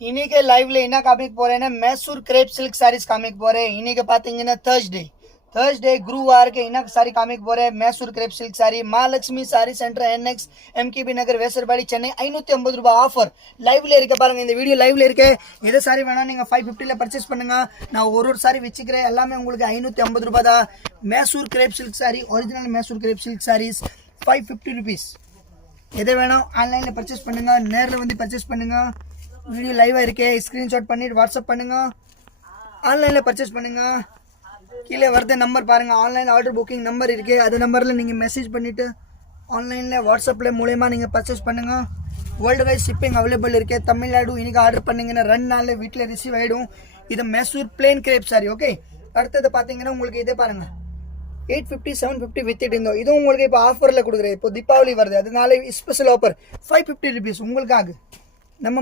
इन्हीं के लाइव ले इना कामिक போறே ना मैसूर क्रेप सिल्क सारीज कामिक போறே इन्हीं के பாத்தீங்கன்னா थर्सडे गुरुवार के इना सारी कामिक போறே मैसूर क्रेप सिल्क सारी महालक्ष्मी सारी सेंटर एनएक्स एमकेबी नगर वेसरबाड़ी चेन्नई 550 ரூபாய் ஆஃபர் லைவ்ல இருக்க பாருங்க இந்த வீடியோ லைவ்ல இருக்கு எது சாரி வேணா நீங்க 550 ல பர்ச்சேஸ் பண்ணுங்க நான் ஒரு சாரி வெச்சிக்கிறேன் எல்லாமே உங்களுக்கு 550 ரூபாய் தான் Mysore crepe silk sari original Mysore crepe silk saris 550 rupees எது வேணும் ஆன்லைன்ல பர்ச்சேஸ் பண்ணுங்க நேர்ல வந்து பர்ச்சேஸ் பண்ணுங்க வீடியோ லைவா இருக்கு ஸ்கிரீன்ஷாட் பண்ணி வாட்ஸ்அப் பண்ணுங்க ஆன்லைன்ல பர்ச்சேஸ் பண்ணுங்க கீழே வரது நம்பர் பாருங்க ஆன்லைன் ஆர்டர் புக்கிங் நம்பர் இருக்கு அந்த நம்பர்ல நீங்க மெசேஜ் பண்ணிட்டு ஆன்லைன்ல வாட்ஸ்அப்ல மூலமா நீங்க பர்ச்சேஸ் பண்ணுங்க வேர்ல்ட் வைட் ஷிப்பிங் அவைலபிள் இருக்கு தமிழ்நாடு இன்னைக்கு ஆர்டர் பண்ணீங்கன்னா 2 நாள்ல வீட்ல ரிசீவ் ஆயிடும் இது Mysore plain crepe sari okay அடுத்து பாத்தீங்கன்னா உங்களுக்கு இதே பாருங்க 850 750 வித் இட் இந்த இது உங்களுக்கு இப்போ ஆஃபர்ல கொடுக்குறேன் இப்போ தீபாவளி வருது அதனால ஸ்பெஷல் ஆஃபர் 550 rupees உங்களுக்காக நம்ம